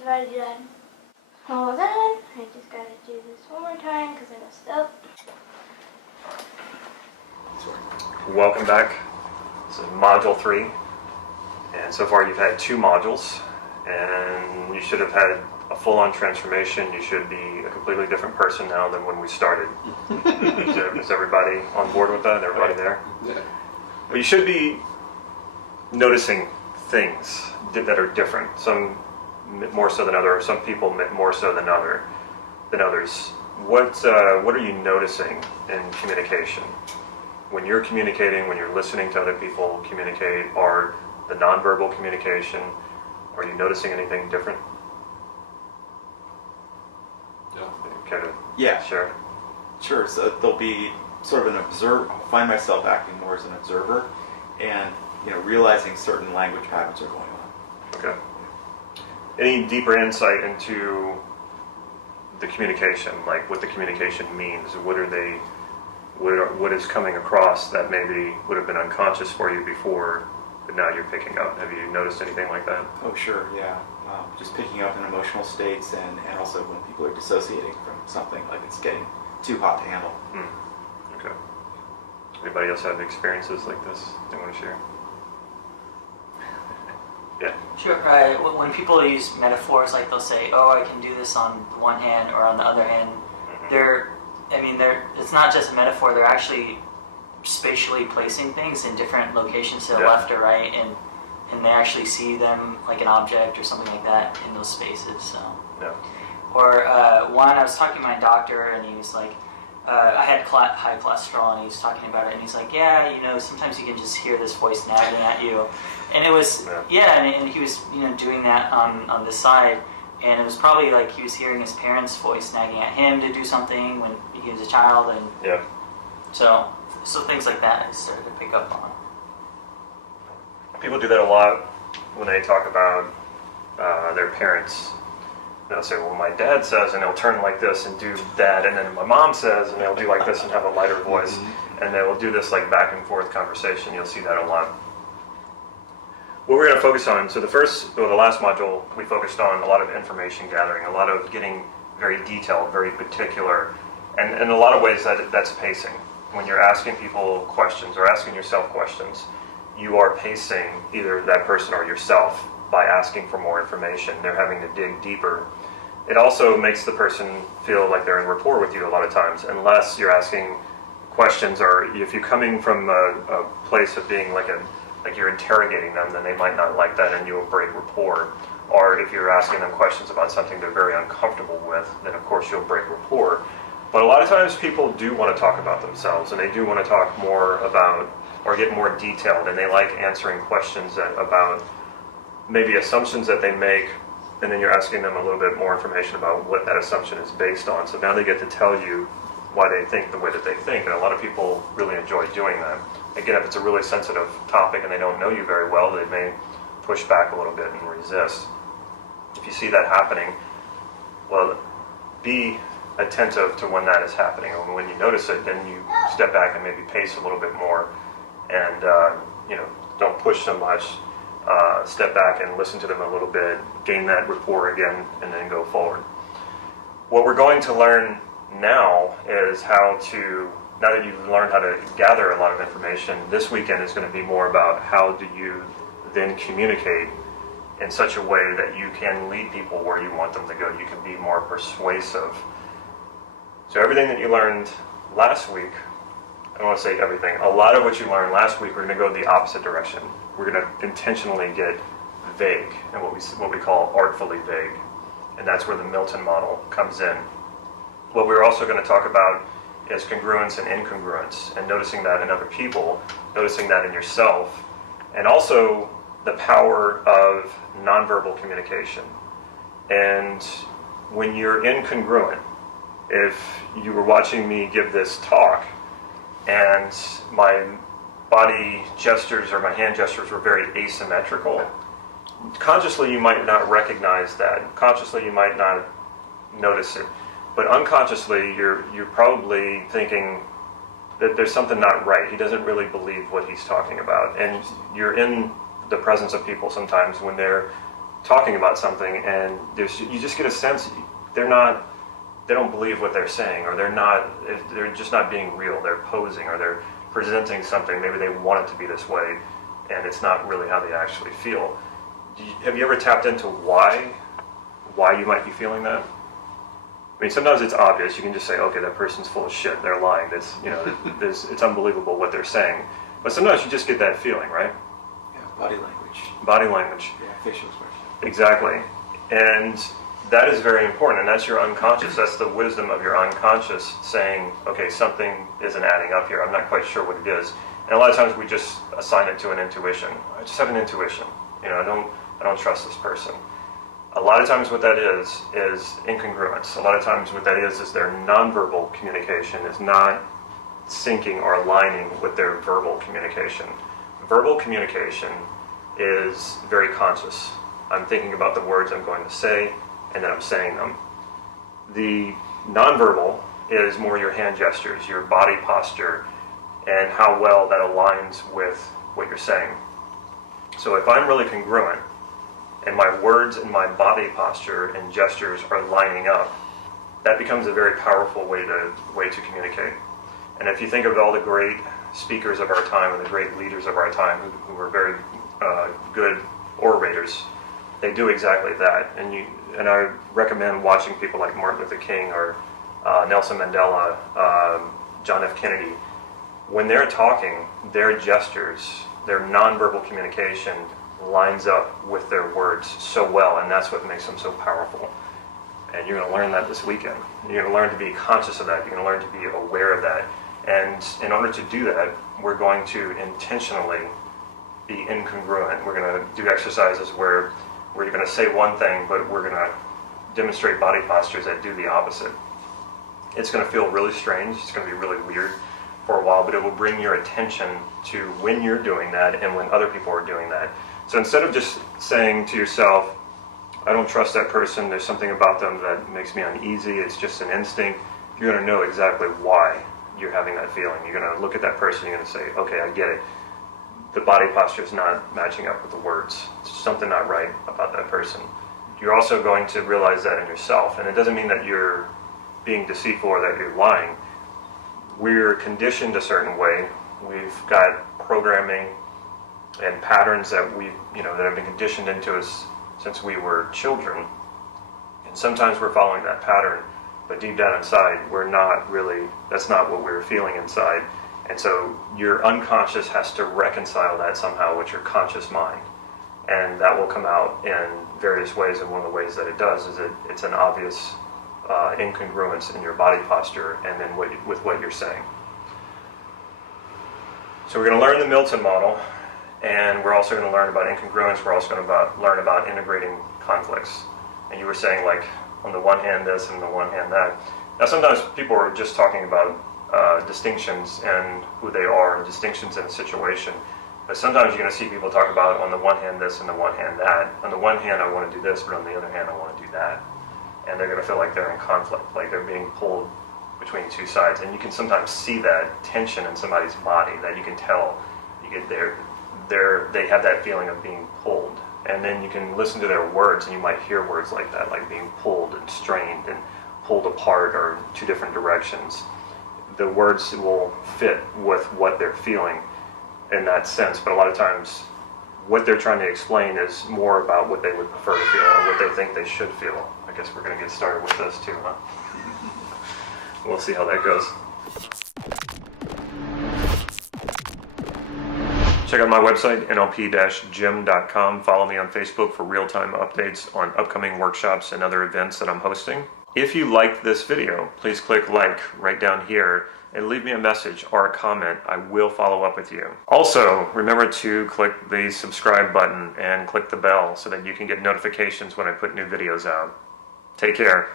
I've already done all that. I just gotta do this one more time because I messed up. Welcome back. This is Module 3. And so far you've had 2 modules. And you should have had a full-on transformation. You should be a completely different person now than when we started. Is everybody on board with that? Everybody there? Yeah. Well, you should be noticing things that are different. Some more so than others. Some people more so than others. What are you noticing in communication? When you're communicating, when you're listening to other people communicate, or the nonverbal communication, are you noticing anything different? Yeah. Yeah. Sure. Sure. So there'll be sort of an observer. I'll find myself acting more as an observer, and realizing certain language patterns are going on. Okay. Any deeper insight into the communication, like what the communication means? What is coming across that maybe would have been unconscious for you before, but now you're picking up? Have you noticed anything like that? Oh, sure. Yeah. Just picking up in emotional states, and also when people are dissociating from something, like it's getting too hot to handle. Okay. Anybody else have experiences like this they want to share? Yeah. Sure. When people use metaphors, like they'll say, "Oh, I can do this on one hand," or on the other hand, it's not just a metaphor. They're actually spatially placing things in different locations to the left or right, and they actually see them like an object or something like that in those spaces. So. Yeah. Or I was talking to my doctor, and he was like, I had high cholesterol, and he was talking about it, and he's like, yeah, sometimes you can just hear this voice nagging at you. And it was, and he was, doing that on this side, and it was probably like he was hearing his parents' voice nagging at him to do something when he was a child, and so things like that I started to pick up on. People do that a lot when they talk about their parents. They'll say, well, my dad says, and they'll turn like this and do that, and then my mom says, and they'll do like this and have a lighter voice, and they will do this like back and forth conversation. You'll see that a lot. What we're going to focus on, so the last module, we focused on a lot of information gathering, a lot of getting very detailed, very particular, and in a lot of ways that's pacing. When you're asking people questions or asking yourself questions, you are pacing either that person or yourself by asking for more information. They're having to dig deeper. It also makes the person feel like they're in rapport with you a lot of times, unless you're asking questions, or if you're coming from a place of being like you're interrogating them, then they might not like that and you'll break rapport. Or if you're asking them questions about something they're very uncomfortable with, then of course you'll break rapport. But a lot of times people do want to talk about themselves, and they do want to talk more about, or get more detailed, and they like answering questions about maybe assumptions that they make, and then you're asking them a little bit more information about what that assumption is based on. So now they get to tell you why they think the way that they think, and a lot of people really enjoy doing that. Again, if it's a really sensitive topic and they don't know you very well, they may push back a little bit and resist. If you see that happening, well, be attentive to when that is happening, and when you notice it, then you step back and maybe pace a little bit more, and don't push so much. Step back and listen to them a little bit, gain that rapport again, and then go forward. What we're going to learn now is how to, now that you've learned how to gather a lot of information, this weekend is going to be more about how do you then communicate in such a way that you can lead people where you want them to go. You can be more persuasive. So everything that you learned last week, I don't want to say everything, a lot of what you learned last week, we're going to go the opposite direction. We're going to intentionally get vague, and what we call artfully vague. And that's where the Milton model comes in. What we're also going to talk about is congruence and incongruence, and noticing that in other people, noticing that in yourself, and also the power of nonverbal communication. And when you're incongruent, if you were watching me give this talk, and my body gestures or my hand gestures were very asymmetrical, consciously you might not recognize that. Consciously you might not notice it. But unconsciously you're probably thinking that there's something not right. He doesn't really believe what he's talking about. And you're in the presence of people sometimes when they're talking about something, and you just get a sense they don't believe what they're saying, or they're just not being real. They're posing, or they're presenting something. Maybe they want it to be this way, and it's not really how they actually feel. Have you ever tapped into why you might be feeling that? I mean, sometimes it's obvious. You can just say, okay, that person's full of shit. They're lying. That's, it's unbelievable what they're saying. But sometimes you just get that feeling, right? Yeah, body language. Body language. Yeah, facial expression. Exactly. And that is very important. And that's your unconscious. That's the wisdom of your unconscious saying, okay, something isn't adding up here. I'm not quite sure what it is. And a lot of times we just assign it to an intuition. I just have an intuition. I don't trust this person. A lot of times what that is incongruence. A lot of times what that is their nonverbal communication is not syncing or aligning with their verbal communication. Verbal communication is very conscious. I'm thinking about the words I'm going to say, and then I'm saying them. The nonverbal is more your hand gestures, your body posture, and how well that aligns with what you're saying. So if I'm really congruent, and my words and my body posture and gestures are lining up, that becomes a very powerful way to communicate. And if you think of all the great speakers of our time and the great leaders of our time who were very good orators, they do exactly that. And I recommend watching people like Martin Luther King or Nelson Mandela, John F. Kennedy. When they're talking, their gestures, their nonverbal communication lines up with their words so well, and that's what makes them so powerful. And you're going to learn that this weekend. You're going to learn to be conscious of that. You're going to learn to be aware of that. And in order to do that, we're going to intentionally be incongruent. We're going to do exercises where we're going to say one thing, but we're going to demonstrate body postures that do the opposite. It's going to feel really strange. It's going to be really weird for a while, but it will bring your attention to when you're doing that and when other people are doing that. So instead of just saying to yourself, I don't trust that person, there's something about them that makes me uneasy, it's just an instinct, you're going to know exactly why you're having that feeling. You're going to look at that person, you're going to say, okay, I get it. The body posture is not matching up with the words. There's something not right about that person. You're also going to realize that in yourself. And it doesn't mean that you're being deceitful or that you're lying. We're conditioned a certain way. We've got programming and patterns that that have been conditioned into us since we were children. And sometimes we're following that pattern, but deep down inside, that's not what we're feeling inside. And so your unconscious has to reconcile that somehow with your conscious mind. And that will come out in various ways, and one of the ways that it does is it's an obvious incongruence in your body posture and then with what you're saying. So we're going to learn the Milton model, and we're also going to learn about incongruence. We're also going to learn about integrating conflicts. And you were saying, like, on the one hand this and on the one hand that. Now sometimes people are just talking about distinctions and who they are and distinctions in a situation. But sometimes you're going to see people talk about on the one hand this and the one hand that. On the one hand I want to do this, but on the other hand I want to do that. And they're going to feel like they're in conflict, like they're being pulled between two sides. And you can sometimes see that tension in somebody's body, that you can tell. You get they have that feeling of being pulled. And then you can listen to their words, and you might hear words like that, like being pulled and strained and pulled apart or two different directions. The words will fit with what they're feeling in that sense, but a lot of times what they're trying to explain is more about what they would prefer to feel or what they think they should feel. I guess we're going to get started with this too, huh? We'll see how that goes. Check out my website, nlp-gym.com. Follow me on Facebook for real-time updates on upcoming workshops and other events that I'm hosting. If you liked this video, please click like right down here and leave me a message or a comment. I will follow up with you. Also, remember to click the subscribe button and click the bell so that you can get notifications when I put new videos out. Take care.